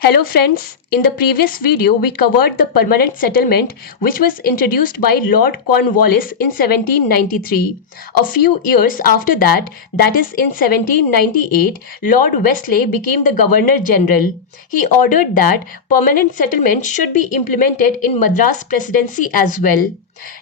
Hello friends, in the previous video we covered the permanent settlement which was introduced by Lord Cornwallis in 1793. A few years after that is in 1798, Lord Wesley became the Governor General. He ordered that permanent settlement should be implemented in Madras Presidency as well.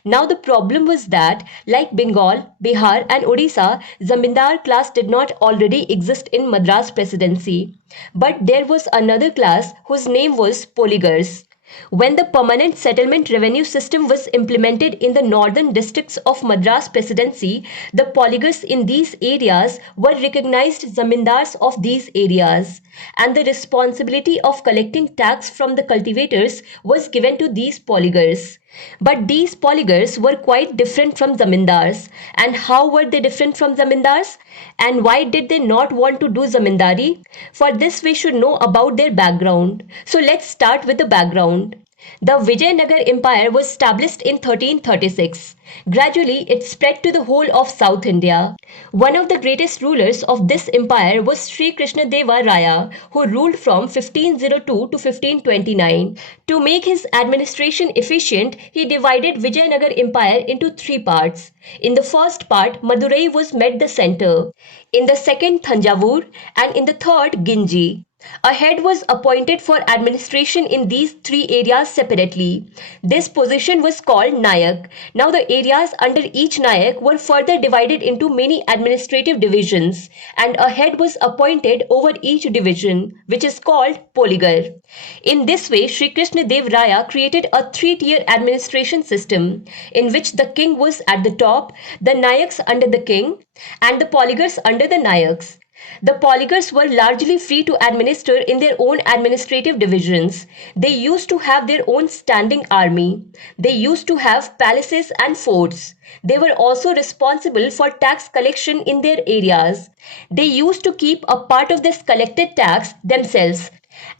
Now the problem was that, like Bengal, Bihar and Odisha, Zamindar class did not already exist in Madras Presidency. But there was another class whose name was polygons. When the permanent settlement revenue system was implemented in the northern districts of Madras Presidency, the polygons in these areas were recognized zamindars of these areas, and the responsibility of collecting tax from the cultivators was given to these polygons. But these polygons were quite different from zamindars. And how were they different from zamindars? And why did they not want to do zamindari? For this we should know about their background. So let's start with the background. The Vijayanagar Empire was established in 1336. Gradually, it spread to the whole of South India. One of the greatest rulers of this empire was Sri Krishna Deva Raya, who ruled from 1502 to 1529. To make his administration efficient, he divided Vijayanagar Empire into three parts. In the first part, Madurai was made the center. In the second, Thanjavur, and in the third, Ginji. A head was appointed for administration in these three areas separately. This position was called Nayak. Now the areas under each Nayak were further divided into many administrative divisions, and a head was appointed over each division, which is called Poligar. In this way, Sri Krishna Dev Raya created a three-tier administration system in which the king was at the top, the Nayaks under the king, and the Poligars under the Nayaks. The polygons were largely free to administer in their own administrative divisions. They used to have their own standing army. They used to have palaces and forts. They were also responsible for tax collection in their areas. They used to keep a part of this collected tax themselves,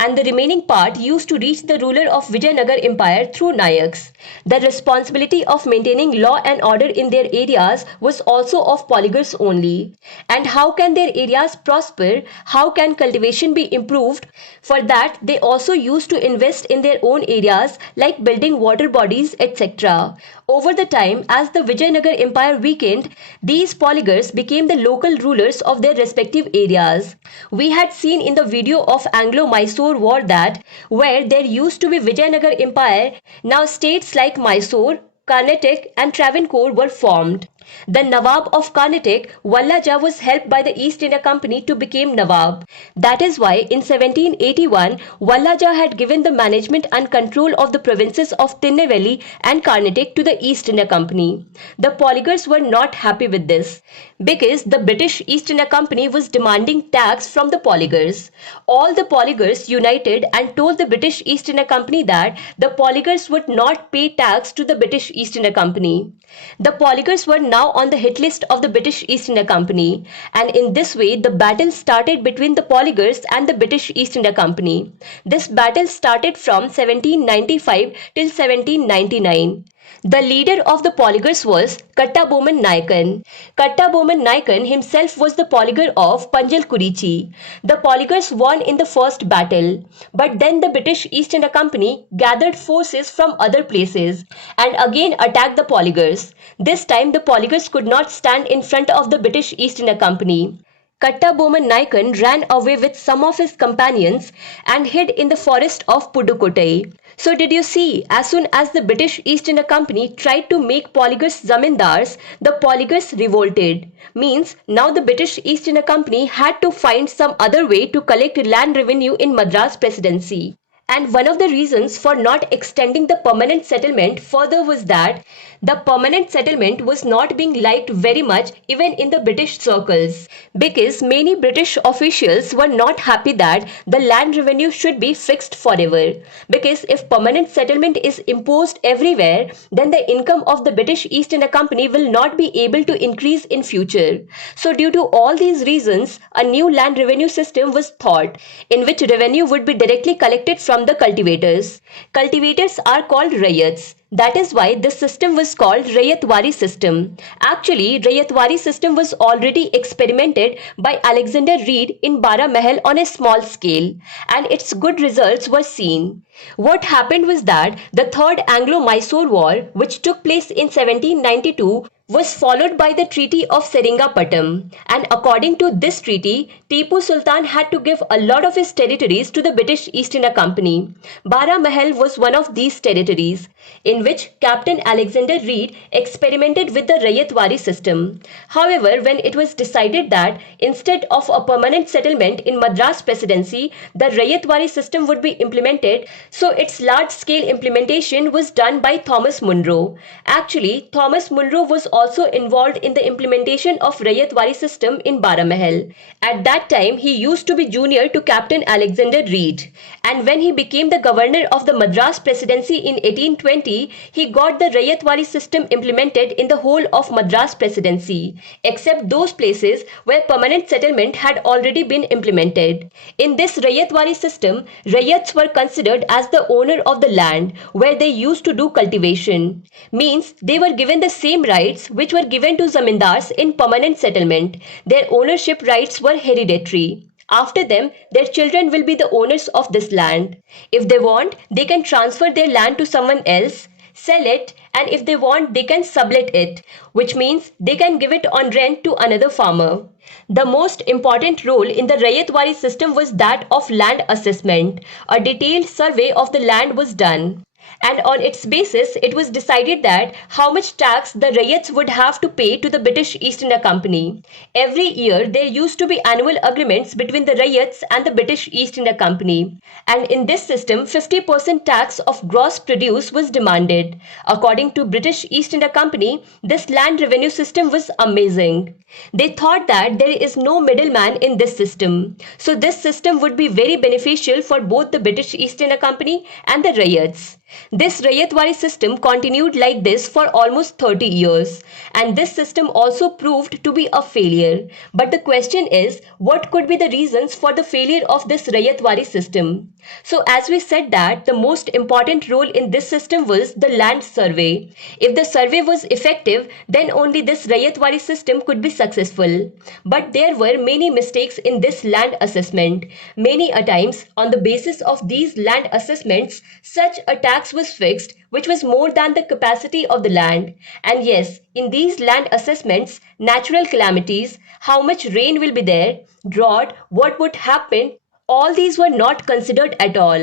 and the remaining part used to reach the ruler of Vijayanagar Empire through Nayaks. The responsibility of maintaining law and order in their areas was also of polygons only. And how can their areas prosper? How can cultivation be improved? For that, they also used to invest in their own areas like building water bodies, etc. Over the time, as the Vijayanagar Empire weakened, these polygons became the local rulers of their respective areas. We had seen in the video of Anglo-Mysore War that where there used to be Vijayanagar Empire, now states like Mysore, Karnataka and Travancore were formed. The Nawab of Karnataka, Vallaja, was helped by the East India Company to become Nawab. That is why in 1781, Vallaja had given the management and control of the provinces of Tirunelveli and Karnataka to the East India Company. The polygons were not happy with this because the British East India Company was demanding tax from the polygons. All the polygons united and told the British East India Company that the polygons would not pay tax to the British East India Company. The polygons were now on the hit list of the British East India Company, and in this way the battle started between the polygons and the British East India Company. This battle started from 1795 till 1799. The leader of the polygons was Kattaboman Naikan. Kattaboman Naikan himself was the polygon of Panjal Kurichi. The polygons won in the first battle, but then the British East India Company gathered forces from other places and again attacked the polygons. This time the polygons could not stand in front of the British East India Company. Kattaboman Naikan ran away with some of his companions and hid in the forest of Pudukkottai. So did you see, as soon as the British East India Company tried to make polygons zamindars, the polygons revolted. Means now the British East India Company had to find some other way to collect land revenue in Madras Presidency. And one of the reasons for not extending the permanent settlement further was that the permanent settlement was not being liked very much even in the British circles, because many British officials were not happy that the land revenue should be fixed forever. Because if permanent settlement is imposed everywhere, then the income of the British East India Company will not be able to increase in future. So due to all these reasons, a new land revenue system was thought, in which revenue would be directly collected from from the cultivators. Cultivators are called rayats. That is why this system was called Ryotwari system. Actually, Ryotwari system was already experimented by Alexander Reed in Bara Mahal on a small scale, and its good results were seen. What happened was that the Third Anglo-Mysore War, which took place in 1792, was followed by the Treaty of Seringapatam, and according to this treaty, Tipu Sultan had to give a lot of his territories to the British East India Company. Bara Mahal was one of these territories, in which Captain Alexander Reed experimented with the Ryotwari system. However, when it was decided that instead of a permanent settlement in Madras Presidency, the Ryotwari system would be implemented, so its large-scale implementation was done by Thomas Munro. Actually, Thomas Munro was also involved in the implementation of Ryotwari system in Bara Mahal. At that time, he used to be junior to Captain Alexander Reed, and when he became the governor of the Madras Presidency in 1820, he got the Ryotwari system implemented in the whole of Madras Presidency, except those places where permanent settlement had already been implemented. In this Ryotwari system, Rayats were considered as the owner of the land where they used to do cultivation. Means they were given the same rights which were given to zamindars in permanent settlement. Their ownership rights were hereditary. After them, their children will be the owners of this land. If they want, they can transfer their land to someone else, sell it, and if they want, they can sublet it, which means they can give it on rent to another farmer. The most important role in the Ryotwari system was that of land assessment. A detailed survey of the land was done, and on its basis it was decided that how much tax the rayats would have to pay to the British East India Company. Every year there used to be annual agreements between the rayats and the British East India Company, and in this system 50% tax of gross produce was demanded. According to British East India Company, this land revenue system was amazing. They thought that there is no middleman in this system, so this system would be very beneficial for both the British East India Company and the rayats. This Ryotwari system continued like this for almost 30 years, and this system also proved to be a failure. But the question is, what could be the reasons for the failure of this Ryotwari system? So as we said that the most important role in this system was the land survey. If the survey was effective, then only this Ryotwari system could be successful. But there were many mistakes in this land assessment. Many a times, on the basis of these land assessments, such a tax was fixed which was more than the capacity of the land. And yes, in these land assessments, natural calamities, how much rain will be there, drought, what would happen, all these were not considered at all.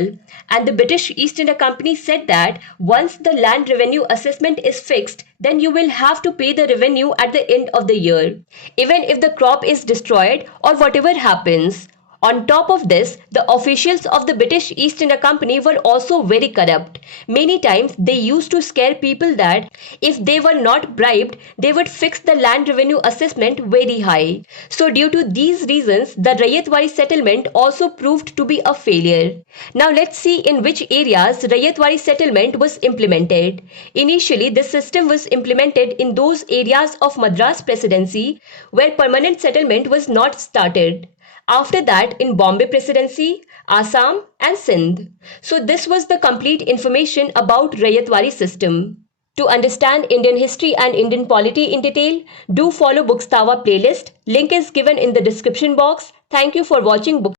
And the British East India Company said that once the land revenue assessment is fixed, then you will have to pay the revenue at the end of the year, even if the crop is destroyed or whatever happens. On top of this, the officials of the British East India Company were also very corrupt. Many times they used to scare people that if they were not bribed, they would fix the land revenue assessment very high. So due to these reasons, the Ryotwari settlement also proved to be a failure. Now let's see in which areas Ryotwari settlement was implemented. Initially, this system was implemented in those areas of Madras Presidency where permanent settlement was not started. After that, in Bombay Presidency, Assam and Sindh. So this was the complete information about Ryotwari system. To understand Indian history and Indian polity in detail, do follow Bookstawa playlist. Link is given in the description box. Thank you for watching Book